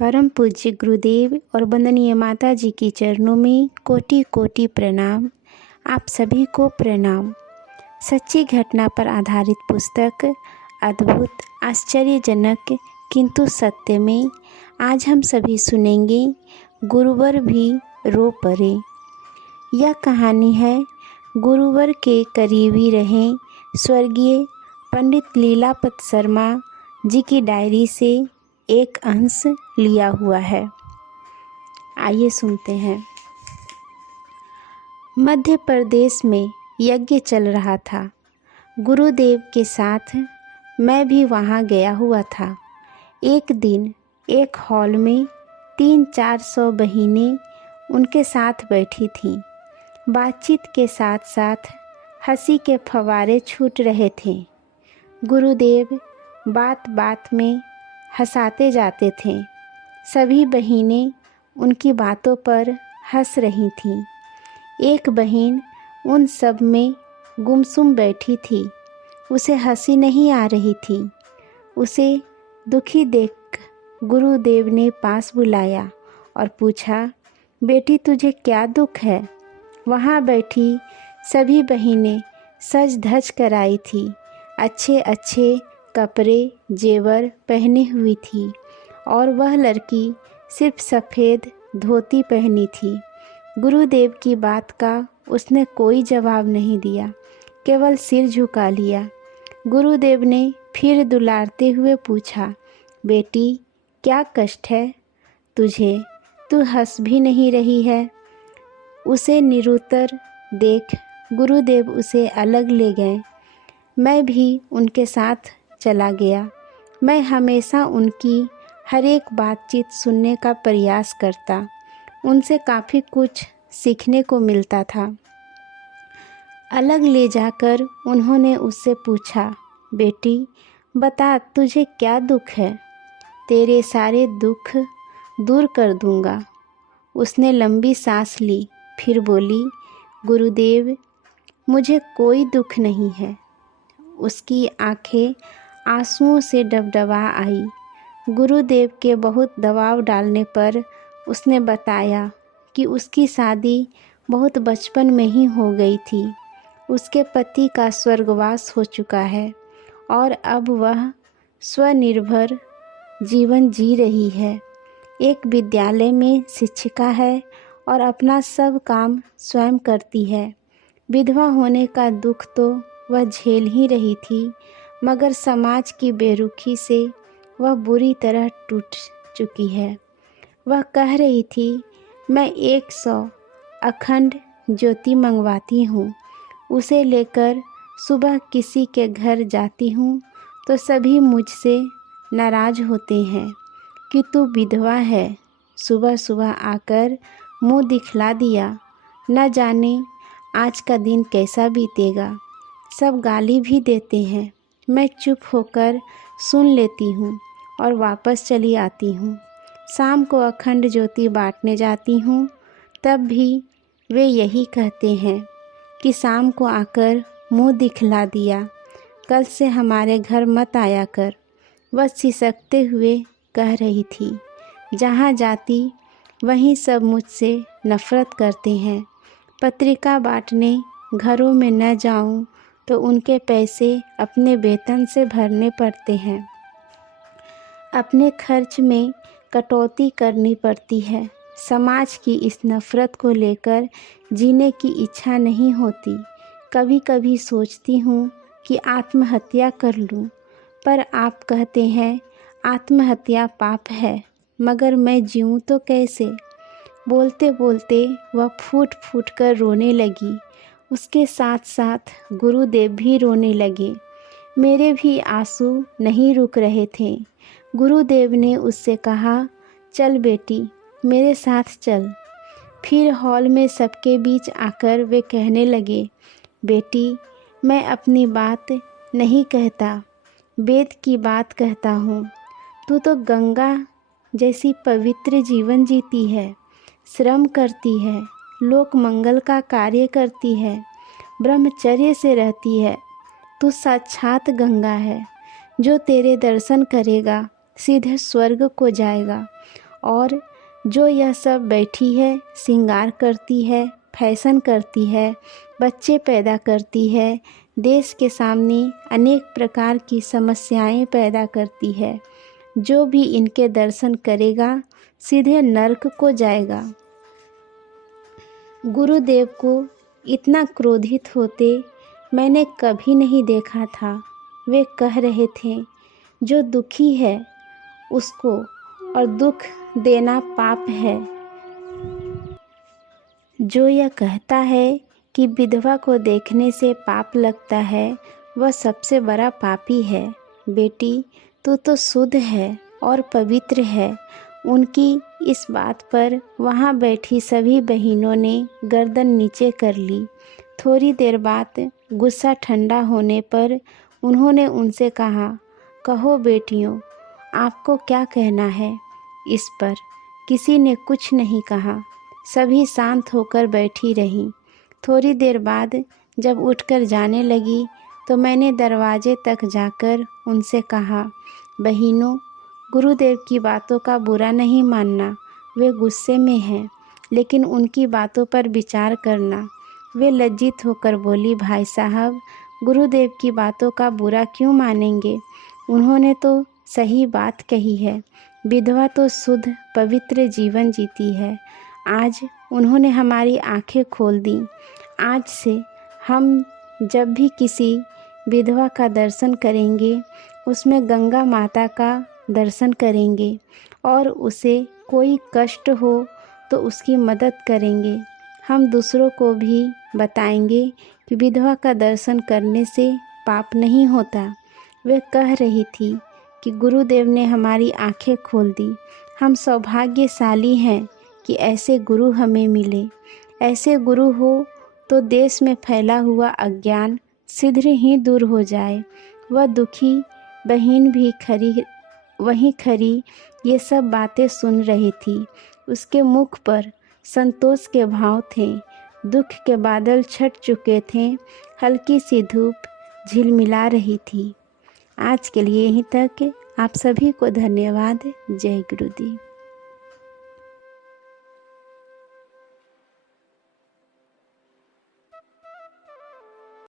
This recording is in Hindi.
परम पूज्य गुरुदेव और वंदनीय माता जी की चरणों में कोटि कोटि प्रणाम। आप सभी को प्रणाम। सच्ची घटना पर आधारित पुस्तक अद्भुत आश्चर्यजनक किंतु सत्य में आज हम सभी सुनेंगे गुरुवर भी रो पड़े। यह कहानी है गुरुवर के करीबी रहे स्वर्गीय पंडित लीलापत शर्मा जी की डायरी से एक अंश लिया हुआ है। आइए सुनते हैं। मध्य प्रदेश में यज्ञ चल रहा था। गुरुदेव के साथ मैं भी वहाँ गया हुआ था। एक दिन एक हॉल में 300-400 बहनें उनके साथ बैठी थीं। बातचीत के साथ साथ हंसी के फव्वारे छूट रहे थे। गुरुदेव बात बात में हंसाते जाते थे। सभी बहनें उनकी बातों पर हंस रही थीं। एक बहन उन सब में गुमसुम बैठी थी। उसे हंसी नहीं आ रही थी। उसे दुखी देख गुरुदेव ने पास बुलाया और पूछा, बेटी तुझे क्या दुख है? वहाँ बैठी सभी बहनें सज धज कर आई थी। अच्छे अच्छे कपड़े जेवर पहनी हुई थी और वह लड़की सिर्फ सफ़ेद धोती पहनी थी। गुरुदेव की बात का उसने कोई जवाब नहीं दिया, केवल सिर झुका लिया। गुरुदेव ने फिर दुलारते हुए पूछा, बेटी क्या कष्ट है तुझे? तू हंस भी नहीं रही है। उसे निरुत्तर देख गुरुदेव उसे अलग ले गए। मैं भी उनके साथ चला गया। मैं हमेशा उनकी हर एक बातचीत सुनने का प्रयास करता। उनसे काफ़ी कुछ सीखने को मिलता था। अलग ले जाकर उन्होंने उससे पूछा, बेटी बता तुझे क्या दुख है? तेरे सारे दुख दूर कर दूंगा। उसने लंबी सांस ली, फिर बोली, गुरुदेव मुझे कोई दुख नहीं है। उसकी आंखें आंसुओं से डबडबा आई। गुरुदेव के बहुत दबाव डालने पर उसने बताया कि उसकी शादी बहुत बचपन में ही हो गई थी। उसके पति का स्वर्गवास हो चुका है और अब वह स्वनिर्भर जीवन जी रही है। एक विद्यालय में शिक्षिका है और अपना सब काम स्वयं करती है। विधवा होने का दुख तो वह झेल ही रही थी, मगर समाज की बेरुखी से वह बुरी तरह टूट चुकी है। वह कह रही थी, मैं 100 अखंड ज्योति मंगवाती हूँ। उसे लेकर सुबह किसी के घर जाती हूँ तो सभी मुझसे नाराज़ होते हैं कि तू विधवा है। सुबह सुबह आकर मुंह दिखला दिया, न जाने आज का दिन कैसा बीतेगा। सब गाली भी देते हैं। मैं चुप होकर सुन लेती हूँ और वापस चली आती हूँ। शाम को अखंड ज्योति बांटने जाती हूँ, तब भी वे यही कहते हैं कि शाम को आकर मुंह दिखला दिया, कल से हमारे घर मत आया कर। वह सिसकते हुए कह रही थी। जहाँ जाती वहीं सब मुझसे नफ़रत करते हैं। पत्रिका बांटने घरों में न जाऊं तो उनके पैसे अपने वेतन से भरने पड़ते हैं। अपने खर्च में कटौती करनी पड़ती है। समाज की इस नफ़रत को लेकर जीने की इच्छा नहीं होती। कभी कभी सोचती हूँ कि आत्महत्या कर लूँ, पर आप कहते हैं आत्महत्या पाप है, मगर मैं जीऊँ तो कैसे? बोलते बोलते वह फूट फूट कर रोने लगी। उसके साथ साथ गुरुदेव भी रोने लगे। मेरे भी आंसू नहीं रुक रहे थे। गुरुदेव ने उससे कहा, चल बेटी मेरे साथ चल। फिर हॉल में सबके बीच आकर वे कहने लगे, बेटी मैं अपनी बात नहीं कहता, वेद की बात कहता हूँ। तू तो गंगा जैसी पवित्र जीवन जीती है, श्रम करती है, लोक मंगल का कार्य करती है, ब्रह्मचर्य से रहती है। तू साक्षात गंगा है। जो तेरे दर्शन करेगा सीधे स्वर्ग को जाएगा और जो यह सब बैठी है, श्रृंगार करती है, फैशन करती है, बच्चे पैदा करती है, देश के सामने अनेक प्रकार की समस्याएं पैदा करती है, जो भी इनके दर्शन करेगा सीधे नरक को जाएगा। गुरुदेव को इतना क्रोधित होते मैंने कभी नहीं देखा था। वे कह रहे थे, जो दुखी है उसको और दुख देना पाप है। जो यह कहता है कि विधवा को देखने से पाप लगता है, वह सबसे बड़ा पापी है। बेटी, तू तो शुद्ध है और पवित्र है। उनकी इस बात पर वहाँ बैठी सभी बहनों ने गर्दन नीचे कर ली। थोड़ी देर बाद गुस्सा ठंडा होने पर उन्होंने उनसे कहा, कहो बेटियों, आपको क्या कहना है। इस पर किसी ने कुछ नहीं कहा। सभी शांत होकर बैठी रहीं। थोड़ी देर बाद जब उठकर जाने लगी तो मैंने दरवाजे तक जाकर उनसे कहा, बहनों, गुरुदेव की बातों का बुरा नहीं मानना। वे गुस्से में हैं, लेकिन उनकी बातों पर विचार करना। वे लज्जित होकर बोली, भाई साहब, गुरुदेव की बातों का बुरा क्यों मानेंगे? उन्होंने तो सही बात कही है। विधवा तो शुद्ध पवित्र जीवन जीती है। आज उन्होंने हमारी आंखें खोल दी। आज से हम जब भी किसी विधवा का दर्शन करेंगे, उसमें गंगा माता का दर्शन करेंगे और उसे कोई कष्ट हो तो उसकी मदद करेंगे। हम दूसरों को भी बताएंगे कि विधवा का दर्शन करने से पाप नहीं होता। वे कह रही थी कि गुरुदेव ने हमारी आंखें खोल दी। हम सौभाग्यशाली हैं कि ऐसे गुरु हमें मिले। ऐसे गुरु हो तो देश में फैला हुआ अज्ञान शीघ्र ही दूर हो जाए। वह दुखी बहन भी वहीं खड़ी ये सब बातें सुन रही थी। उसके मुख पर संतोष के भाव थे। दुख के बादल छट चुके थे। हल्की सी धूप झिलमिला रही थी। आज के लिए यहीं तक। आप सभी को धन्यवाद। जय गुरुदेव।